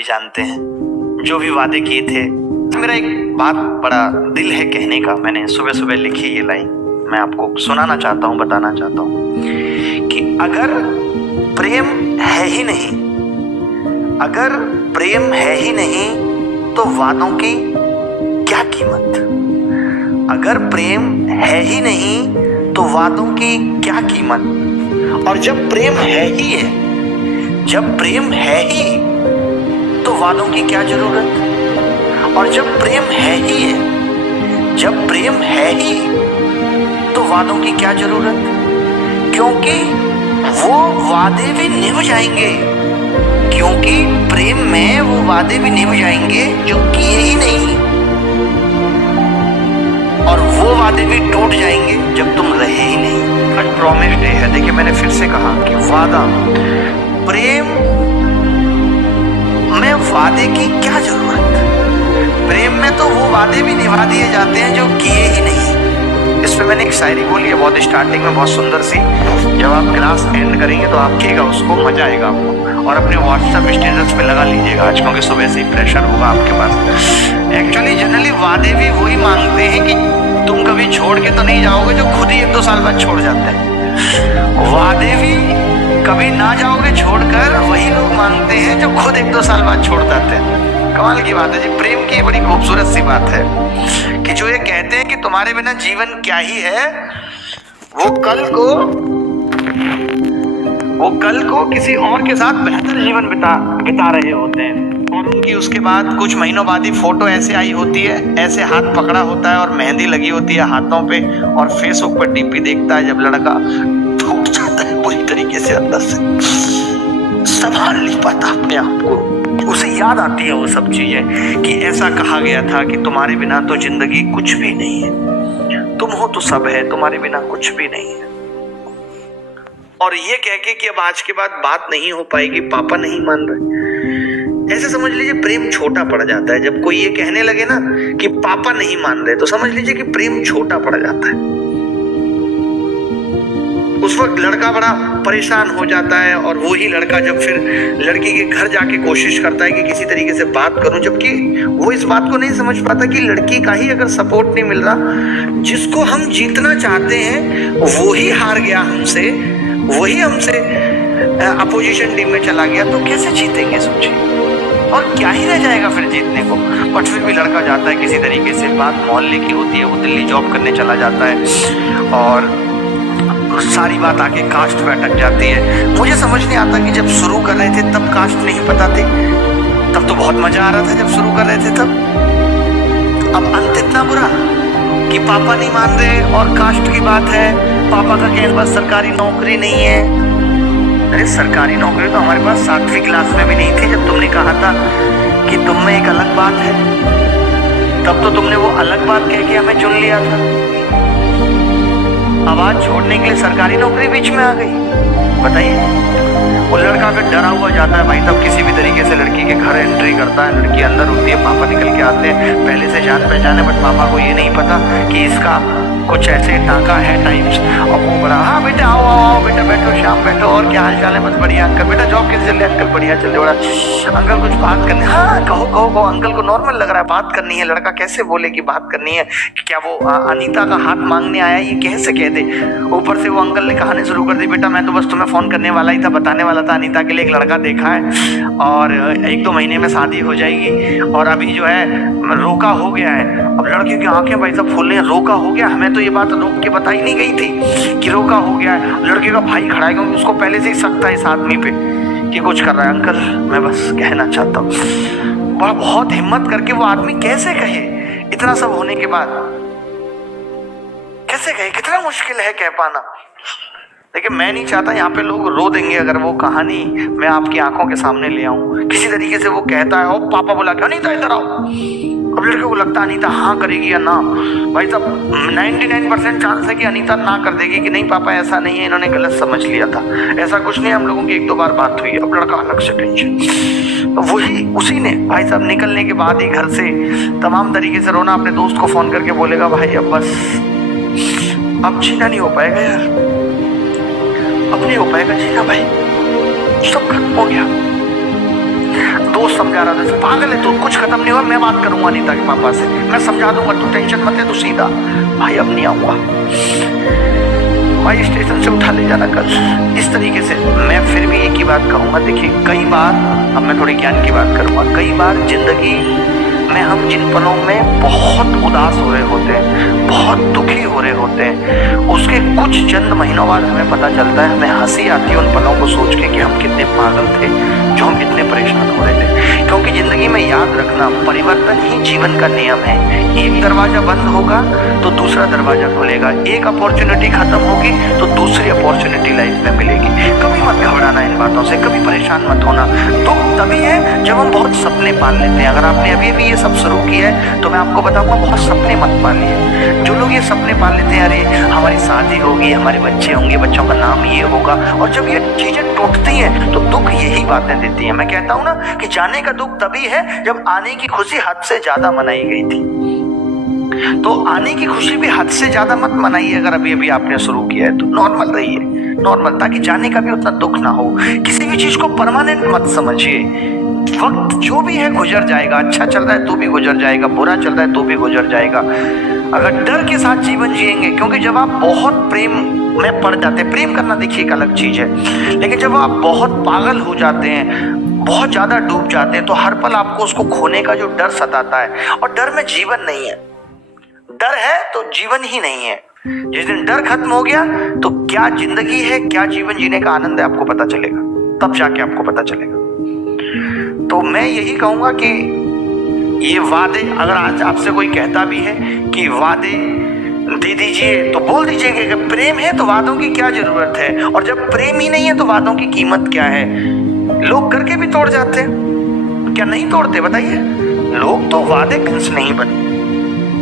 भी जानते हैं जो भी वादे किए थे। मेरा एक बात बड़ा दिल है कहने का, मैंने सुबह सुबह लिखी ये लाइन, मैं आपको सुनाना चाहता हूँ, बताना चाहता हूँ कि अगर प्रेम है ही नहीं, अगर प्रेम है ही नहीं तो वादों की क्या कीमत। अगर प्रेम है ही नहीं तो वादों की क्या कीमत। और जब प्रेम है ही है, जब प्रेम है ही तो वादों की क्या जरूरत। और जब प्रेम है ही है, जब प्रेम है ही तो वादों की क्या जरूरत, क्योंकि वो वादे भी निभ जाएंगे, क्योंकि प्रेम में वो वादे भी निभ जाएंगे जो किए ही नहीं, और वो वादे भी टूट जाएंगे जब तुम रहे ही नहीं। आज प्रॉमिस डे है, देखिए मैंने फिर से कहा कि वादा, प्रेम में वादे की क्या जरूरत। प्रेम में तो वो वादे भी निभा दिए जाते हैं जो किए ही नहीं। इस पे मैंने एक शायरी बोली है बहुत स्टार्टिंग में, बहुत सुंदर सी, जब आप क्लास एंड करेंगे तो आप कहेगा उसको, मजा आएगा आपको, और अपने व्हाट्सएप स्टेटस पे लगा लीजिएगा आज, क्योंकि सुबह से ही प्रेशर होगा आपके पास। एक्चुअली जनरली वादे भी वही मांगते हैं कि तुम कभी छोड़ के तो नहीं जाओगे जो खुद ही 1-2 साल बाद छोड़ जाते हैं। वादे भी कभी ना जाओगे छोड़कर वही लोग मांगते हैं जो खुद 1-2 साल बाद छोड़ जाते हैं। कमाल की बात है जी, प्रेम की बड़ी खूबसूरत सी बात है कि जो ये कहते हैं कि तुम्हारे बिना जीवन क्या ही है, वो कल को किसी और के साथ बेहतर जीवन बिता रहे होते हैं, और उनकी उसके बाद कुछ महीनों बाद ही फोटो ऐसे आई होती है, ऐसे हाथ पकड़ा होता है और मेहंदी लगी होती है हाथों पे, और फेसबुक पर डीपी देखता है जब लड़का टूट जाता है पूरी तरीके से, अंदर से संभाल नहीं पाता अपने आप को, उसे याद आती है वो सब चीजें कि ऐसा कहा गया था कि तुम्हारे बिना तो जिंदगी कुछ भी नहीं है, तुम हो तो सब है, तुम्हारे बिना कुछ भी नहीं है। और ये कह के कि अब आज के बाद बात नहीं हो पाएगी, पापा नहीं मान रहे, ऐसे समझ लीजिए प्रेम छोटा पड़ जाता है। जब कोई ये कहने लगे ना कि पापा नहीं मान रहे, तो समझ लीजिए कि प्रेम छोटा पड़ जाता है। उस वक्त लड़का बड़ा परेशान हो जाता है, और वही लड़का जब फिर लड़की के घर जाके कोशिश करता है कि किसी तरीके से बात करूं, जबकि वो इस बात को नहीं समझ पाता कि लड़की का ही अगर सपोर्ट नहीं मिल रहा, जिसको हम जीतना चाहते हैं वो ही हार गया हमसे, वही हमसे अपोजिशन टीम में चला गया, तो कैसे जीतेंगे सोचिए, और क्या ही रह जाएगा फिर जीतने को। बट फिर भी लड़का जाता है किसी तरीके से, बात मोहल्ले की होती है, वो दिल्ली जॉब करने चला जाता है, और सारी बात आके कास्ट पे अटक जाती है। मुझे समझ नहीं आता कि जब शुरू कर रहे थे तब कास्ट नहीं पता थी, तब तो बहुत मजा आ रहा था जब शुरू कर रहे थे तब। अब अंत इतना बुरा कि पापा नहीं मान रहे और कास्ट की बात है, पापा का कहने बस सरकारी नौकरी नहीं है। अरे सरकारी नौकरी तो हमारे पास 7वीं क्लास में भी नहीं थी जब तुमने कहा था कि तुम में एक अलग बात है, तब तो तुमने वो अलग बात कह के हमें चुन लिया था। आवाज छोड़ने के लिए सरकारी नौकरी बीच में आ गई, बताइए। वो लड़का फिर डरा हुआ जाता है भाई, तब किसी भी तरीके से लड़की के घर एंट्री करता है, लड़की अंदर होती है, पापा निकल के आते हैं, पहले से जान पहचान है, बट पापा को ये नहीं पता कि इसका कुछ ऐसे टाका है टाइप्स। और वो बड़ा, हाँ बेटा आओ आओ आओ बेटा बैठो, शाम बैठो, और क्या हाल चाल है, बस बढ़िया अंकल, बेटा जॉब कैसे चल रही है अंकल, बढ़िया चल रही है अंकल, कुछ बात करनी, हाँ कहो कहो कहो, अंकल को नॉर्मल लग रहा है, बात करनी है। लड़का कैसे बोले कि बात करनी है, क्या वो अनीता का हाथ मांगने आया, ये कैसे कह दे। ऊपर से वो अंकल ने कहानी शुरू कर दी, बेटा मैं तो बस तुम्हें फोन करने वाला ही था, बताने वाला था अनीता के लिए एक लड़का देखा है और 1-2 महीने में शादी हो जाएगी, और अभी जो है रोका हो गया है। अब लड़के की आंखें भाई सब फूल रही हैं, रोका हो गया, हमें तो ये बात रोक के बताई नहीं गई थी कि रोका हो गया है। लड़के का भाई खड़ा है क्योंकि उसको पहले से ही शक था इस आदमी पे कि कुछ कर रहा है। अंकल मैं बस कहना चाहता हूँ, बहुत हिम्मत करके वो आदमी कैसे कहे इतना सब होने के बाद, कैसे कहे, कितना मुश्किल है कह पाना। देखिए मैं नहीं चाहता यहाँ पे लोग रो देंगे अगर वो कहानी मैं आपकी आंखों के सामने ले आऊं। किसी तरीके से वो कहता है, ओ पापा बोला क्या, अनीता इधर आओ। अब लड़के को लगता है अनीता हाँ करेगी या ना, भाई साहब 99% चांस है कि अनीता ना कर देगी कि नहीं पापा ऐसा नहीं है, इन्होंने गलत समझ लिया था, ऐसा कुछ नहीं, हम लोगों की 1-2 बार बात हुई। अब लड़का अलग से टेंशन, तो वही उसी ने भाई साहब निकलने के बाद ही घर से तमाम तरीके से रोना, अपने दोस्त को फोन करके बोलेगा भाई अब बस अब जीना नहीं हो पाएगा यार, अब नहीं हो पाएगा जीना भाई, सब खत्म हो गया। दोस्त समझा रहा था, पागल है तू, कुछ खत्म नहीं हुआ, मैं बात करूंगा अनीता के पापा से, मैं समझा दूंगा, तू टेंशन मत ले, तू सीधा। भाई अब नहीं आऊंगा भाई, स्टेशन से उठा ले जाना कल। इस तरीके से मैं फिर भी एक ही बात कहूंगा, देखिए कई बार, अब मैं थोड़ी ज्ञान की बात करूंगा, कई बार जिंदगी में हम जिन पलों में बहुत उदास हो रहे होते हैं, बहुत दुखी हो रहे होते हैं, उसके कुछ चंद महीनों बाद हमें पता चलता है, हमें हंसी आती है उन पलों को सोच के कि हम कितने पागल थे जो हम इतने परेशान हो रहे थे। क्योंकि जिंदगी में याद रखना, परिवर्तन ही जीवन का नियम है। एक दरवाजा बंद होगा तो दूसरा दरवाजा खुलेगा, एक अपॉर्चुनिटी खत्म होगी तो दूसरी अपॉर्चुनिटी लाइफ में मिलेगी। कभी मत घबराना इन बातों से, कभी परेशान मत होना। दुख तभी है जब हम बहुत सपने पाल लेते हैं। अगर आपने अभी अभी ये सब शुरू किया है तो मैं आपको बताऊंगा, बहुत सपने मत पालिए। जो लोग ये सपने पाल लेते हैं, अरे हमारी शादी होगी, हमारे बच्चे होंगे, बच्चों का नाम ये होगा, और जब ये चीजें टूटती हैं तो दुख यही बातें देती हैं। मैं कहता हूं ना कि जाने का दुख तभी है जब आने की खुशी हद से ज्यादा मनाई गई थी। तो आने की खुशी भी हद से ज्यादा मत मनाइए। अगर अभी अभी आपने शुरू किया है तो नॉर्मल रहिए, नॉर्मल, ताकि जाने का भी उतना दुख ना हो। किसी भी चीज को परमानेंट मत समझिए। वक्त जो भी है गुजर जाएगा, अच्छा चल रहा है तो भी गुजर जाएगा, बुरा चल रहा है तो भी गुजर जाएगा। अगर डर के साथ जीवन जिएंगे, क्योंकि जब आप बहुत प्रेम में पड़ जाते हैं, प्रेम करना देखिए एक अलग चीज है, लेकिन जब आप बहुत पागल हो जाते हैं, बहुत ज्यादा डूब जाते हैं, तो हर पल आपको उसको खोने का जो डर सताता है, और डर में जीवन नहीं है। डर है तो जीवन ही नहीं है। जिस दिन डर खत्म हो गया तो क्या जिंदगी है, क्या जीवन जीने का आनंद है, आपको पता चलेगा, तब जाके आपको पता चलेगा। तो मैं यही कहूंगा कि ये वादे, अगर आज आपसे कोई कहता भी है कि वादे दे दीजिए, तो बोल दीजिए कि अगर प्रेम है तो वादों की क्या जरूरत है, और जब प्रेम ही नहीं है तो वादों की कीमत क्या है। लोग करके भी तोड़ जाते हैं, क्या नहीं तोड़ते बताइए? लोग तो वादे कंस नहीं बनते।